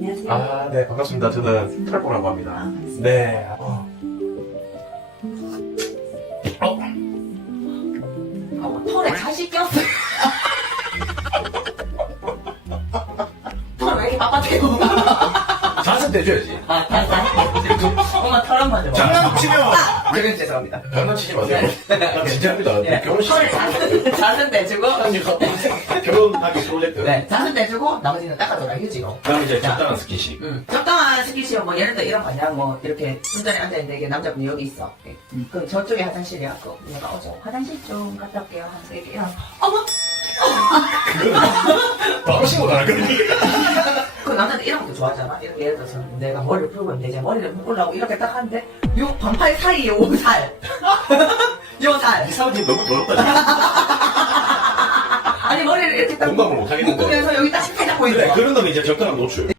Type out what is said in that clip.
안녕하세요. 아, 네, 반갑습니다. 저는 아, 합니다. 반갑습니다. 네. 어. 어, 어, 털에 자식 꼈어요. 털왜 이렇게 빳빳해요? 자세 대줘야지. 아, 다, 다. 엄마 털한번 좀. 장난 치면 저는 죄송합니다. 장난 치지 마세요. 나 진짜입니다. 네. 결혼식 털 자는, 대주고. 결혼하기 프로젝트. 네, 자는 대주고, 나머지는 닦아줘라, 휴지로. 그다음 이제 자. 적당한 스킨십. 음, 적당한 스킨십, 뭐, 예를 들어 이런 거 아니야. 뭐, 이렇게 순전히 앉아있는데, 이게 남자분이 여기 있어. 음, 그럼 저쪽에 화장실이야. 그, 내가 어제 화장실 좀 갔다 올게요. 하면서 이렇게, 이런. 어머! 바로 신고 나갈 거니. 그 남자들 이런 것도 좋아하잖아. 이렇게 예를 들어서 내가 머리를 풀고 있는데 이제 머리를 묶으려고 이렇게 딱 하는데 요 반팔 사이에 요 살. 요 살. 이사람이 너무 더럽다. 아니 머리를 이렇게 딱 공감을 못 하겠는데. 묶으면서 여기 딱 잡고 있는 네, 거. 그런 놈이 이제 적당한 노출.